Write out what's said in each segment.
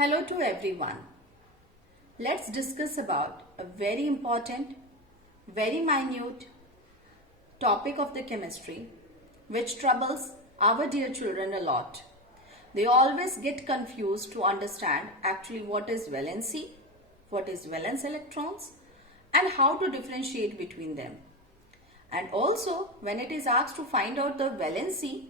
Hello to everyone. Let's discuss about a very important, very minute topic of the chemistry which troubles our dear children a lot. They always get confused to understand actually what is valency, what is valence electrons, and how to differentiate between them. And also when it is asked to find out the valency,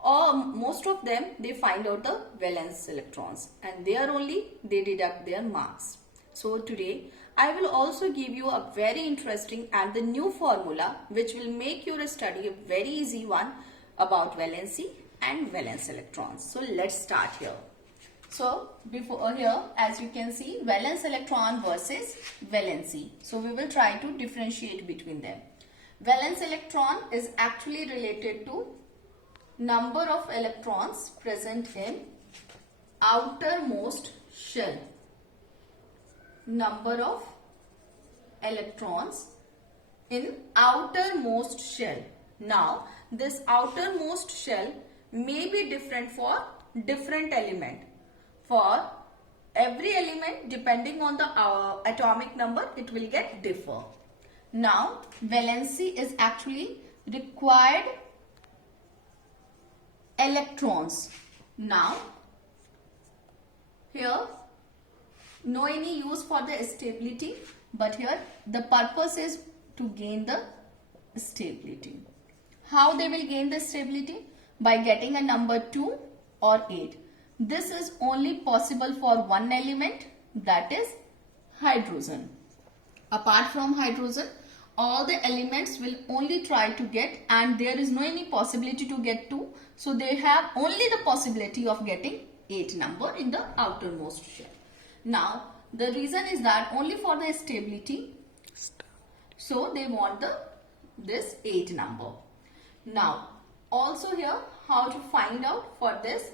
or most of them they find out the valence electrons and there only they deduct their marks. So today I will also give you a very interesting and the new formula which will make your study a very easy one about valency and valence electrons. So let's start here. So before here, as you can see, valence electron versus valency. So we will try to differentiate between them. Valence electron is actually related to number of electrons present in outermost shell. Number of electrons in outermost shell. Now this outermost shell may be different for different element. For every element, depending on the atomic number, it will get differ. Now valency is actually required electrons. Now here no any use for the stability, but here the purpose is to gain the stability. How they will gain the stability? By getting a number 2 or 8. This is only possible for one element, that is hydrogen. Apart from hydrogen, all the elements will only try to get, and there is no any possibility to get 2. So they have only the possibility of getting 8 number in the outermost shell. Now the reason is that only for the stability, so they want this 8 number. Now also here how to find out for this,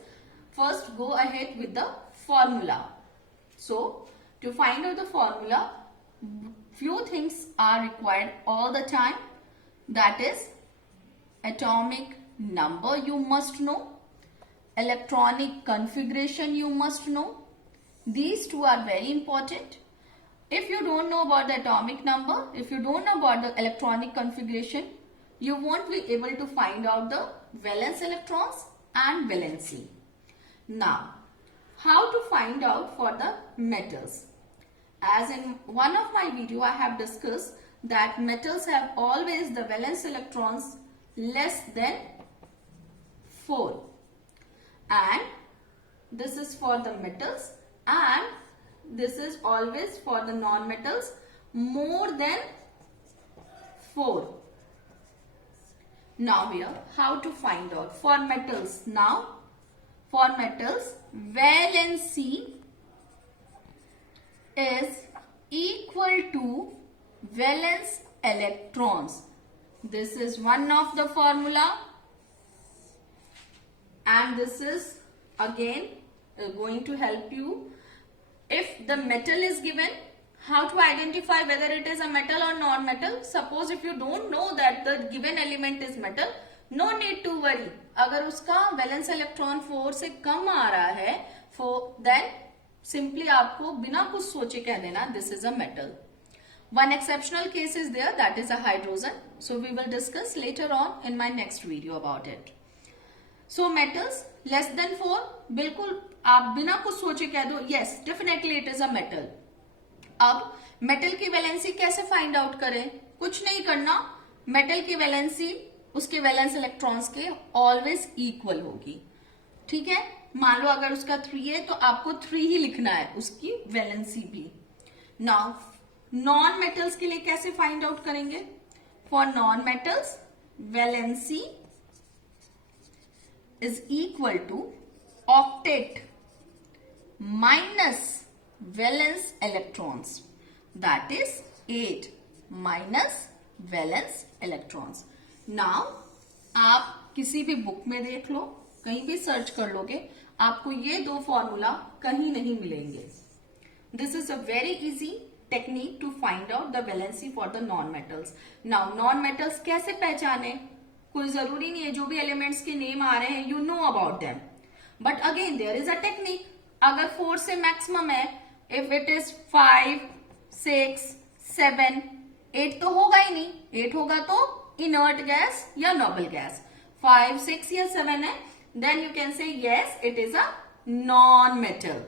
first go ahead with the formula. So to find out the formula, few things are required all the time, that is atomic number you must know, electronic configuration you must know. These two are very important. If you don't know about the atomic number, if you don't know about the electronic configuration, you won't be able to find out the valence electrons and valency. Now how to find out for the metals? As in one of my video I have discussed that metals have always the valence electrons less than 4, and this is for the metals, and this is always for the non-metals more than 4. Now here how to find out for metals? Now for metals, valency is equal to valence electrons. This is one of the formula, and this is again going to help you. If the metal is given, how to identify whether it is a metal or non-metal. Suppose if you don't know that the given element is metal, no need to worry. अगर उसका valence electron 4 से कम आ रहा है, then simply आपको बिना कुछ सोचे कह देना this is a metal. One exceptional case is there, that is a hydrogen. So we will discuss later on in my next video about it. So metals less than 4, बिल्कुल आप बिना कुछ सोचे कह दो yes definitely it is a metal. अब metal की valency कैसे फाइंड आउट करें? कुछ नहीं करना, मेटल की वैलेंसी उसके वैलेंस इलेक्ट्रॉन्स के ऑलवेज इक्वल होगी. ठीक है, मान लो अगर उसका 3 है तो आपको 3 ही लिखना है उसकी वैलेंसी भी. नाउ नॉन मेटल्स के लिए कैसे फाइंड आउट करेंगे? For non metals valency is equal to octet minus valence electrons, that is 8 minus valence electrons. Now आप किसी भी बुक में देख लो, कहीं भी सर्च कर लोगे, आपको ये दो फॉर्मूला कहीं नहीं मिलेंगे. This is a very easy technique to find out the valency for the non-metals. Now non-metals कैसे पहचाने? कोई जरूरी नहीं है जो भी एलिमेंट्स के नेम आ रहे हैं you know about them, but again there is a technique. अगर 4 से मैक्सिमम है, इफ इट इज 5, 6, 7, 8 तो होगा ही नहीं. 8 होगा तो इनर्ट गैस या नोबल गैस. 5, 6 या 7 है, then you can say yes, it is a non-metal.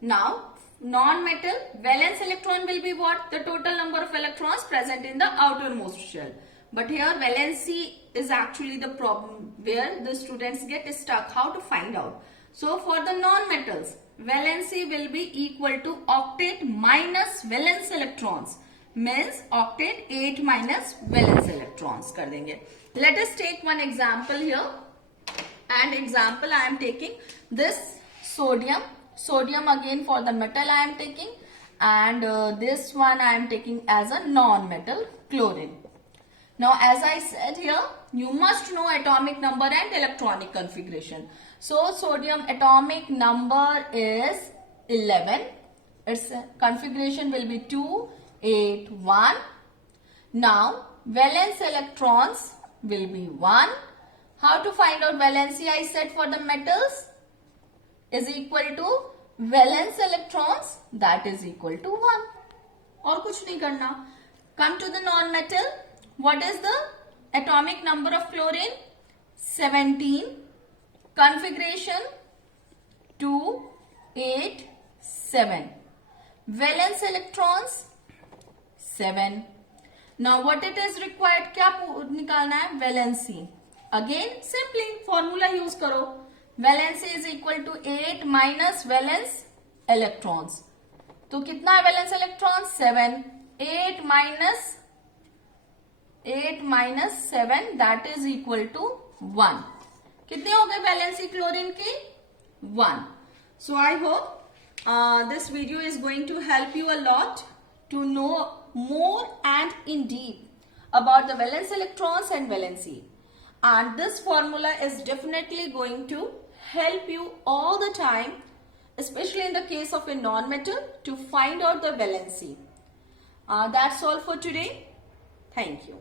Now, non-metal valence electron will be what? The total number of electrons present in the outermost shell. But here valency is actually the problem where the students get stuck. How to find out? So for the non-metals, valency will be equal to octet minus valence electrons. Means octet 8 minus valence electrons कर देंगे. Let us take one example here. And example I am taking this sodium. Sodium again for the metal I am taking, and this one I am taking as a non-metal, chlorine. Now as I said here, you must know atomic number and electronic configuration. So sodium atomic number is 11. Its configuration will be 2, 8, 1. Now valence electrons will be 1. How to find out valency? I said for the metals is equal to valence electrons, that is equal to 1. और कुछ नहीं करना. Come to the non-metal. What is the atomic number of chlorine? 17. Configuration 2, 8, 7. Valence electrons 7. Now what it is required? क्या निकालना है? Valency. Again simply formula use करो. Valency is equal to 8 minus valence electrons. तो कितना है valence electrons? 7. 8 minus 7, that is equal to 1. कितने हो गए valency chlorine की? 1. So I hope this video is going to help you a lot to know more and in deep about the valence electrons and valency. And this formula is definitely going to help you all the time, especially in the case of a non-metal, to find out the valency. That's all for today. Thank you.